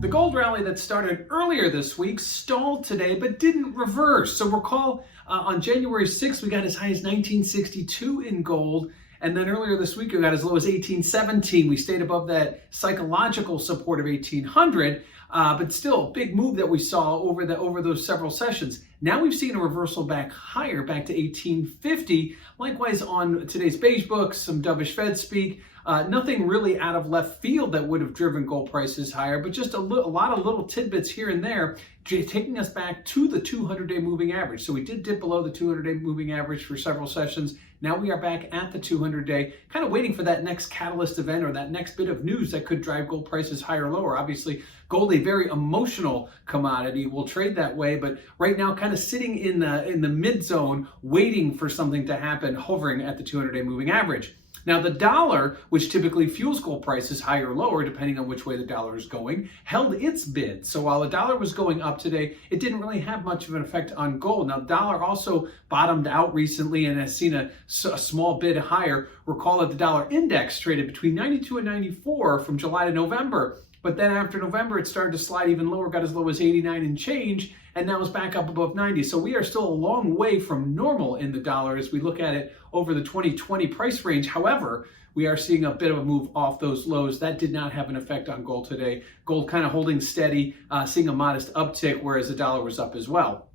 The gold rally that started earlier this week stalled today but didn't reverse. So recall on January 6th, we got as high as 1962 in gold. And then earlier this week, we got as low as 1817. We stayed above that psychological support of 1800, but still big move that we saw over those several sessions. Now we've seen a reversal back higher, back to 1850. Likewise on today's beige book, some dovish Fed speak. Nothing really out of left field that would have driven gold prices higher, but just a lot of little tidbits here and there, taking us back to the 200-day moving average. So we did dip below the 200-day moving average for several sessions. Now we are back at the 200-day, kind of waiting for that next catalyst event or that next bit of news that could drive gold prices higher or lower. Obviously, gold, a very emotional commodity, will trade that way, but right now kind of sitting in the mid zone, waiting for something to happen, hovering at the 200-day moving average. Now, the dollar, which typically fuels gold prices higher or lower, depending on which way the dollar is going, held its bid. So while the dollar was going up today, it didn't really have much of an effect on gold. Now, the dollar also bottomed out recently and has seen a small bid higher. Recall that the dollar index traded between 92 and 94 from July to November. But then after November, it started to slide even lower, got as low as 89 and change, and now is back up above 90. So we are still a long way from normal in the dollar as we look at it over the 2020 price range. However, we are seeing a bit of a move off those lows. That did not have an effect on gold today. Gold kind of holding steady, seeing a modest uptick, whereas the dollar was up as well.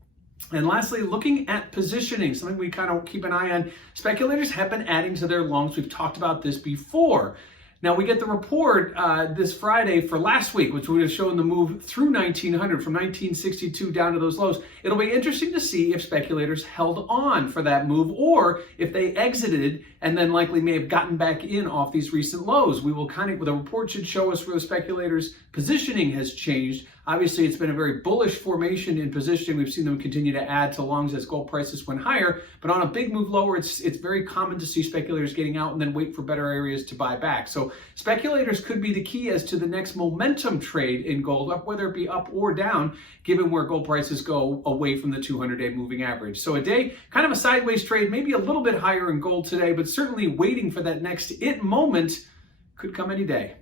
And lastly, looking at positioning, something we kind of keep an eye on. Speculators have been adding to their longs. We've talked about this before. Now, we get the report this Friday for last week, which would have shown the move through 1900 from 1962 down to those lows. It'll be interesting to see if speculators held on for that move or if they exited and then likely may have gotten back in off these recent lows. We will the report should show us where the speculators' positioning has changed. Obviously, it's been a very bullish formation in positioning. We've seen them continue to add to longs as gold prices went higher. But on a big move lower, it's very common to see speculators getting out and then wait for better areas to buy back. So speculators could be the key as to the next momentum trade in gold, whether it be up or down, given where gold prices go away from the 200-day moving average. So a day, kind of a sideways trade, maybe a little bit higher in gold today, but certainly waiting for that next it moment could come any day.